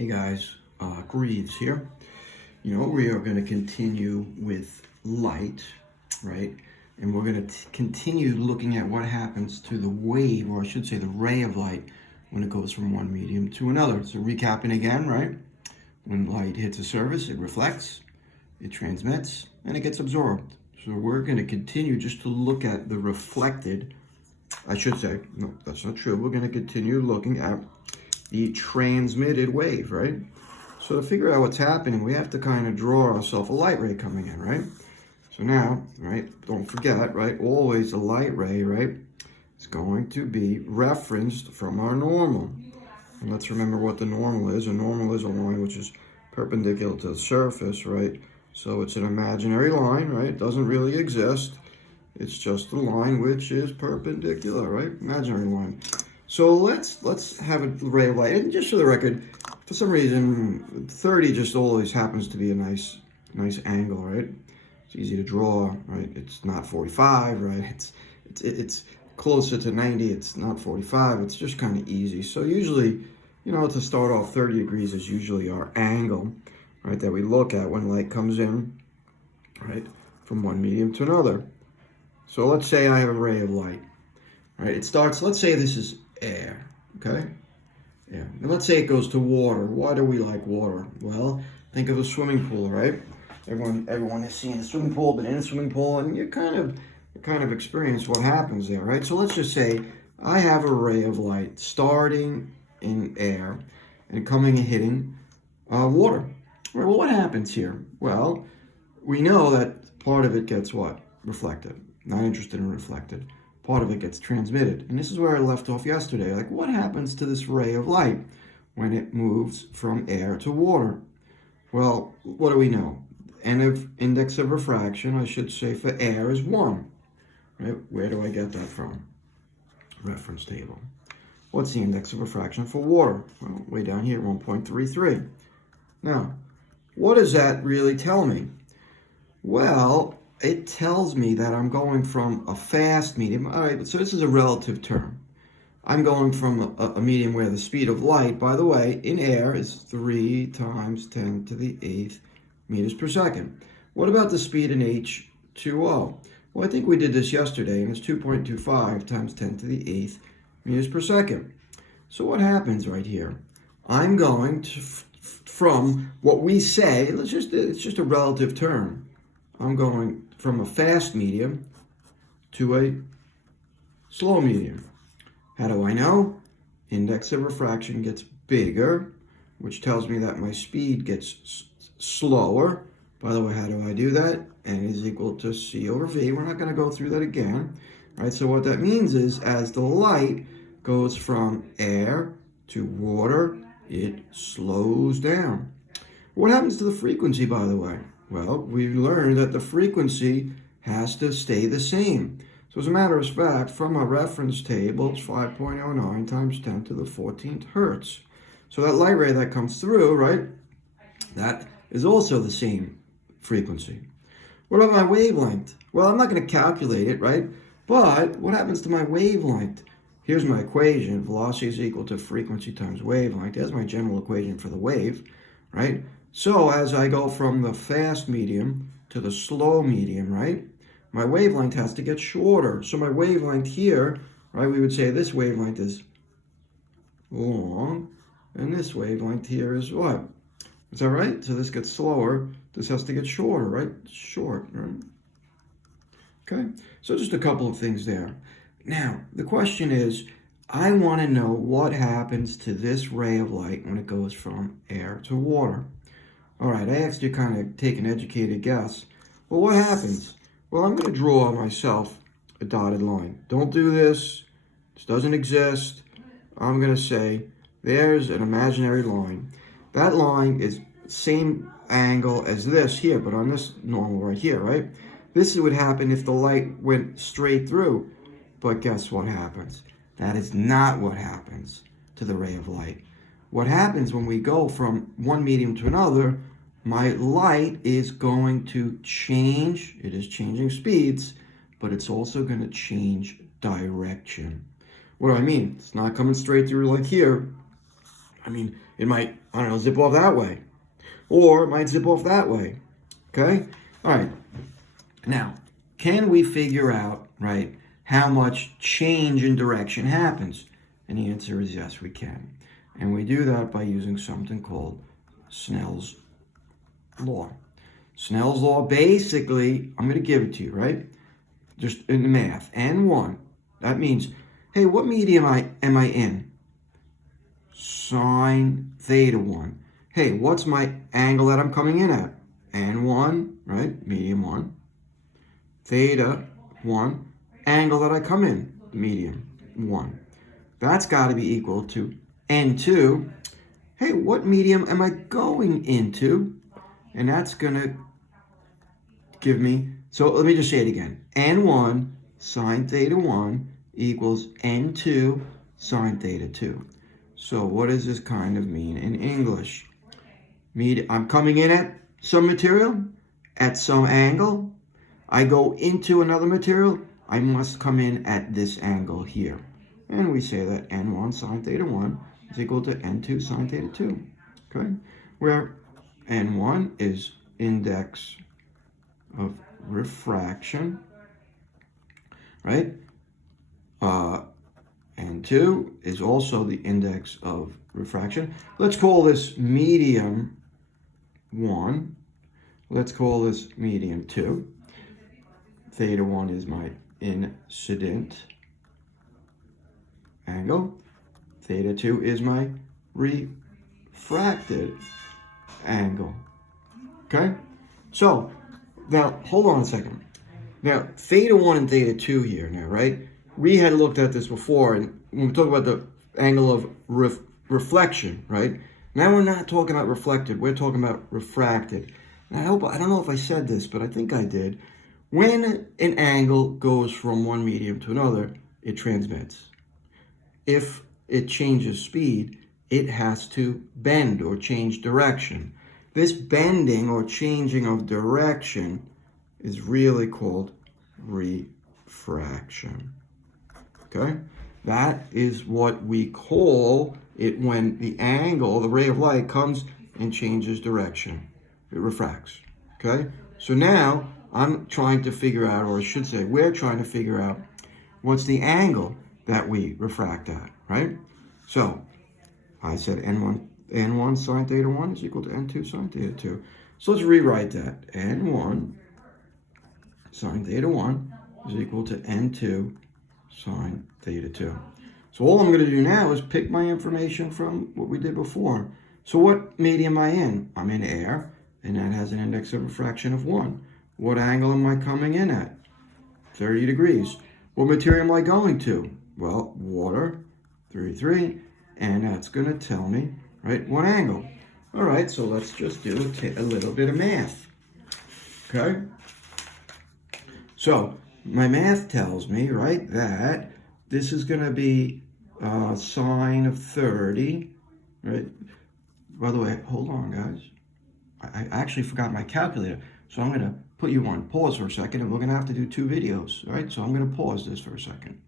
Hey guys, Greaves here. We are going to continue with light, right? And we're going to continue looking at what happens to the wave, or I should say the ray of light, when it goes from one medium to another. So recapping again, right? When light hits a surface, it reflects, it transmits, and it gets absorbed. So we're going to continue just to look at the reflected, I should say, no, that's not true. We're going to continue looking at the transmitted wave, right? So to figure out what's happening, we have to kind of draw ourselves a light ray coming in, right? So now, right, don't forget, right, always a light ray, right, is going to be referenced from our normal. And let's remember what the normal is. A normal is a line which is perpendicular to the surface, right? So it's an imaginary line, right? It doesn't really exist. It's just a line which is perpendicular, right? Imaginary line. So let's have a ray of light. And just for the record, for some reason, 30 just always happens to be a nice angle, right? It's easy to draw, right? It's not 45, right? It's closer to 90. It's not 45. It's just kind of easy. So usually, to start off, 30 degrees is usually our angle, right, that we look at when light comes in, right, from one medium to another. So let's say I have a ray of light, right? It starts, let's say this is air, okay? Yeah. And let's say it goes to water. Why do we like water? Well, think of a swimming pool, right? Everyone has seen a swimming pool, been in a swimming pool, and you kind of experience what happens there, right? So let's just say I have a ray of light starting in air and coming and hitting water. Right, well, what happens here? Well, we know that part of it gets what? Reflected. Not interested in reflected. Part of it gets transmitted. And this is where I left off yesterday. Like, what happens to this ray of light when it moves from air to water? Well, what do we know? Index of refraction, I should say, for air is 1. Right? Where do I get that from? Reference table. What's the index of refraction for water? Well, way down here, 1.33. Now, what does that really tell me? Well, it tells me that I'm going from a fast medium. All right, so this is a relative term. I'm going from a medium where the speed of light, by the way, in air is 3 times 10 to the 8th meters per second. What about the speed in H2O? Well, I think we did this yesterday, and it's 2.25 times 10 to the 8th meters per second. So what happens right here? I'm going to, from what we say, it's just a relative term. I'm going from a fast medium to a slow medium. How do I know? Index of refraction gets bigger, which tells me that my speed gets slower. By the way, how do I do that? N is equal to C over V. We're not going to go through that again. Right? So what that means is as the light goes from air to water, it slows down. What happens to the frequency, by the way? Well, we learned that the frequency has to stay the same. So as a matter of fact, from a reference table, it's 5.09 times 10 to the 14th hertz. So that light ray that comes through, right, that is also the same frequency. What about my wavelength? Well, I'm not going to calculate it, right? But what happens to my wavelength? Here's my equation. Velocity is equal to frequency times wavelength. There's my general equation for the wave, right? So as I go from the fast medium to the slow medium, right, my wavelength has to get shorter. So my wavelength here, right, we would say this wavelength is long, and this wavelength here is what? Is that right? So this gets slower. This has to get shorter, right? Short, right? Okay, so just a couple of things there. Now, the question is, I want to know what happens to this ray of light when it goes from air to water. All right, I asked you to kind of take an educated guess. Well, what happens? Well, I'm going to draw myself a dotted line. Don't do this. This doesn't exist. I'm going to say there's an imaginary line. That line is same angle as this here, but on this normal right here, right? This would happen if the light went straight through. But guess what happens? That is not what happens to the ray of light. What happens when we go from one medium to another, my light is going to change. It is changing speeds, but it's also going to change direction. What do I mean? It's not coming straight through like here. I mean, it might, I don't know, zip off that way. Or it might zip off that way. Okay? All right. Now, can we figure out, right, how much change in direction happens? And the answer is yes, we can. And we do that by using something called Snell's law. Snell's law, basically, I'm going to give it to you, right? Just in the math. N1. That means, hey, what medium am I in? Sine theta 1. Hey, what's my angle that I'm coming in at? N1, right? Medium 1. Theta 1. Angle that I come in, medium 1. That's got to be equal to N2. Hey, what medium am I going into? And that's going to give me, so let me just say it again. N1 sine theta 1 equals N2 sine theta 2. So what does this kind of mean in English? I'm coming in at some material, at some angle. I go into another material, I must come in at this angle here. And we say that N1 sine theta 1 is equal to N2 sine theta 2. Okay? Where N1 is index of refraction, right? N2 is also the index of refraction. Let's call this medium 1. Let's call this medium 2. Theta 1 is my incident angle. Theta 2 is my refracted angle. Okay? So, now, hold on a second. Now, theta 1 and theta 2 here now, right? We had looked at this before, and when we talk about the angle of reflection, right? Now we're not talking about reflected, we're talking about refracted. And I don't know if I said this, but I think I did. When an angle goes from one medium to another, it transmits. If it changes speed, it has to bend or change direction. This bending or changing of direction is really called refraction. Okay? That is what we call it when the angle, the ray of light, comes and changes direction. It refracts. Okay? So now I'm trying to figure out, or I should say, we're trying to figure out what's the angle that we refract at, right? So I said N1 sine theta 1 is equal to N2 sine theta 2. So let's rewrite that. N1 sine theta 1 is equal to N2 sine theta 2. So all I'm going to do now is pick my information from what we did before. So what medium am I in? I'm in air, and that has an index of refraction of 1. What angle am I coming in at? 30 degrees. What material am I going to? Well, water, 33, and that's going to tell me, right, what angle. All right, so let's just do a little bit of math. Okay? So my math tells me, right, that this is going to be sine of 30, right? By the way, hold on, guys. I actually forgot my calculator, so I'm going to put you on pause for a second, and we're going to have to do 2 videos, right? So I'm going to pause this for a second.